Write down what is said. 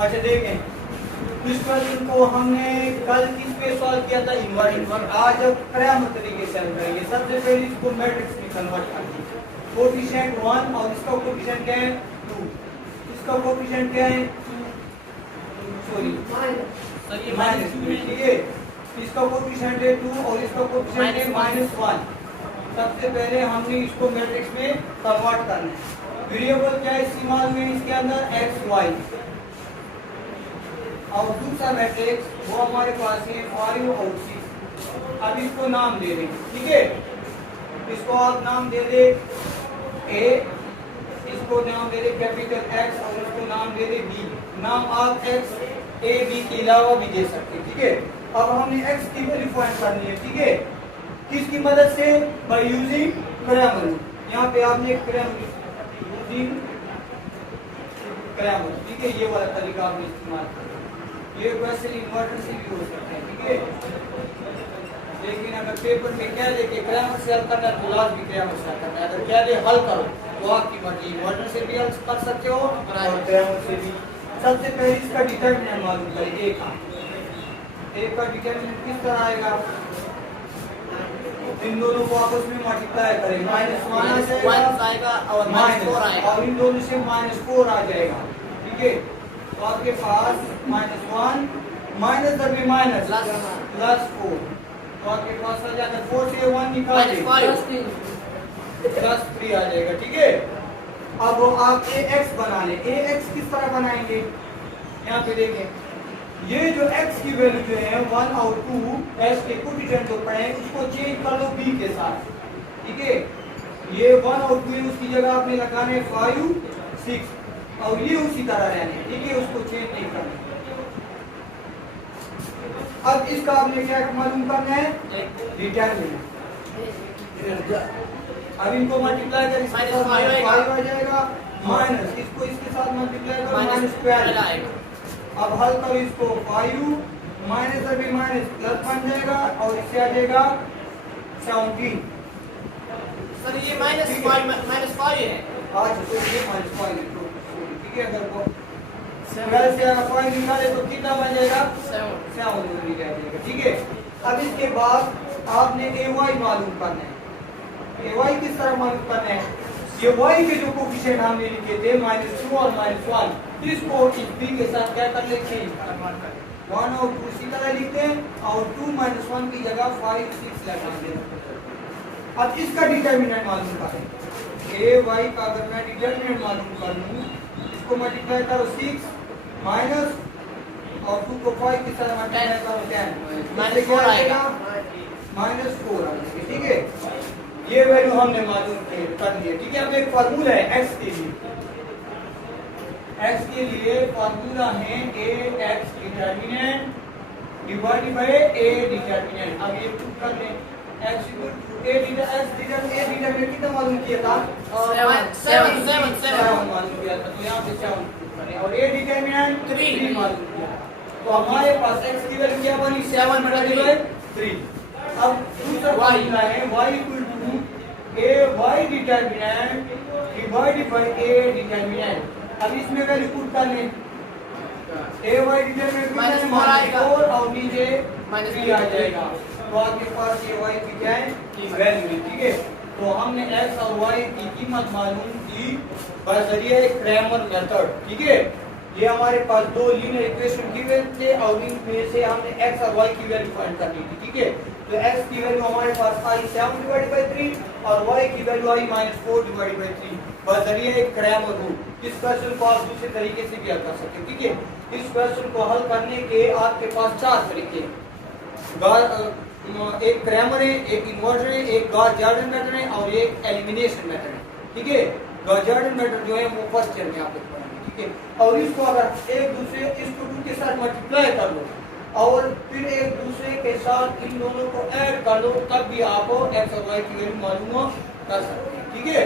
अच्छा देखें, इस क्वेश्चन को हमने कल किस पे सॉल्व किया था, इन्वर्ट। आज अब क्रैमर तरीके से हल करेंगे। सबसे पहले इसको मैट्रिक्स में कन्वर्ट करते हैं। कोएफिशिएंट 1 और इसका कोएफिशिएंट क्या है 2, इसका कोएफिशिएंट क्या है सॉरी माइनस, ठीक है। इसका कोएफिशिएंट है 2 और इसका कोएफिशिएंट है -1। सबसे पहले हमने इसको मैट्रिक्स में कन्वर्ट करना है। वेरिएबल क्या है इसकी मालूम है, इसके अंदर x y, और दूसरा मैट्रिक्स वो हमारे पास है 5 और 6। अब इसको नाम दे दें, ठीक है। इसको आप नाम दे दे a, इसको नाम दे दे कैपिटल X और इसको नाम दे दे B। नाम आप x a b के अलावा भी दे सकते हैं, ठीक है। अब हमने x की वैल्यू फाइंड करनी है, ठीक है। किसकी मदद से, बाय यूजिंग क्रैमर रूल। यहाँ पे आपने क्रैमर यूजिंग क्रैमर, ठीक है, ये वाला तरीका आपने इस्तेमाल किया। ये क्वेश्चन इन्वर्टर से भी हो सकते हैं, ठीक है। लेकिन अगर पेपर में क्या लेके क्रैमर से हल करना है तो लास्ट भी क्रैमर से हल करना है। अगर क्या ले हल करो तो आपकी मर्जी, इन्वर्टर से भी हल कर सकते हो और क्रैमर से भी। सबसे पहले इसका डिटरमिनेंट मालूम करें, a का डिटरमिनेंट किस तरह आएगा, इन दोनों को आपस में मल्टीप्लाई करें, -1 आएगा और -4 आएगा, और इन दोनों से -4 आ जाएगा, ठीक है। तो आपके पास -1 माइनस दर माइनस +4, तो आपके पास आ जाएगा 4 से 1 निकाल +3 आ जाएगा, ठीक है। अब आप ax बना लें। ax किस तरह बनाएंगे, यहाँ पे देखें, ये जो x की वैल्यू जो है 1 और 2 s के कोएफिशिएंट जो पड़े हैं उसको चेंज कर लो b के साथ, ठीक है। ये 1 और 2 उसकी जगह आपने लगाने 5 6 और ये उसी तरह रहने, ठीक है, उसको चेंज नहीं करना। अब इसका आपने क्या मालूम करना है, डिटरमिनेंट। अब इनको मल्टीप्लाई कर इसके साथ 5 आ जाएगा, माइनस इसको इसके साथ मल्टीप्लाई करो -12 आएगा। अब हल करो इसको, 5 माइनस अभी माइनस प्लस बन जाएगा और इससे आ जाएगा 17। सर ये -5 है। आज तो ये -5 है, ठीक है। अगर वो 12 से अगर 5 निकाले तो कितना बन जाएगा 7 बन जाएगा, ठीक है। अब इसके बाद आपने ay मालूम करना है। ay किस तरह मालूम करना है, ये y के जो कोएफिशिएंट हमने लिखे थे -2 और -1, इसको इस b के साथ क्या कर लेते हैं, 1 और 2 इसी तरह लिखते हैं और 2 - 1 की जगह 5 6 लगा देते। अब इसका डिटरमिनेंट मालूम करें, ay का अगर मैं डिटरमिनेंट मालूम कर लूं, इसको मल्टीप्लाई करो 6 माइनस और 2 को 5 की तरह मल्टीप्लाई करो 10 -4 आएगा, -4 आ जाएगा, ठीक है। ये वैल्यू हमने मालूम कर ली है, ठीक है। अब एक फार्मूला है x के लिए, x के लिए फार्मूला है ax determinant divided by a determinant. अब ये प्रूव कर लें, x डिटरमिनेंट कितना मालूम किया था, 7 मालूम किया था, तो यहाँ पे 7 प्रूव करें और a डिटरमिनेंट 3 मालूम किया। तो हमारे पास x की वैल्यू क्या बनी, 7/3। अब दूसरा फार्मूला है y equal to ay determinant divided by a determinant. अब इसमें वैल्यू पुट कर लें, ay डिटरमिनेंट -4 आएगा 4 और नीचे -3 आ जाएगा। तो आपके पास ये y की क्या है वैल्यू है, ठीक है। तो हमने x और y की कीमत मालूम की बजरिए क्रैमर मेथड, ठीक है। ये हमारे पास दो लीनियर इक्वेशन गिवन थे और इनमें से हमने x और y की वैल्यू फाइंड करनी थी, ठीक है। तो x की वैल्यू हमारे पास आई 7/3 और y की वैल्यू आई -4/3 बजरिए क्रैमर रूल। इस क्वेश्चन को आप दूसरे तरीके से भी हल कर सकते हैं, ठीक है। इस क्वेश्चन को हल करने के आपके पास 4 तरीके हैं, एक क्रैमर है, एक इन्वर्टर है, एक गॉस जॉर्डन मेथड है और एक एलिमिनेशन मेथड है, ठीक है। गॉस जॉर्डन मेथड जो है वो फर्स्ट ईयर में आप लोग पढ़ेंगे, ठीक है। और इसको अगर एक दूसरे इसको 2 के साथ मल्टीप्लाई कर लो और फिर एक दूसरे के साथ इन दोनों को ऐड कर लो, तब भी आप x और y की वैल्यू मालूम कर सकते हैं, ठीक है।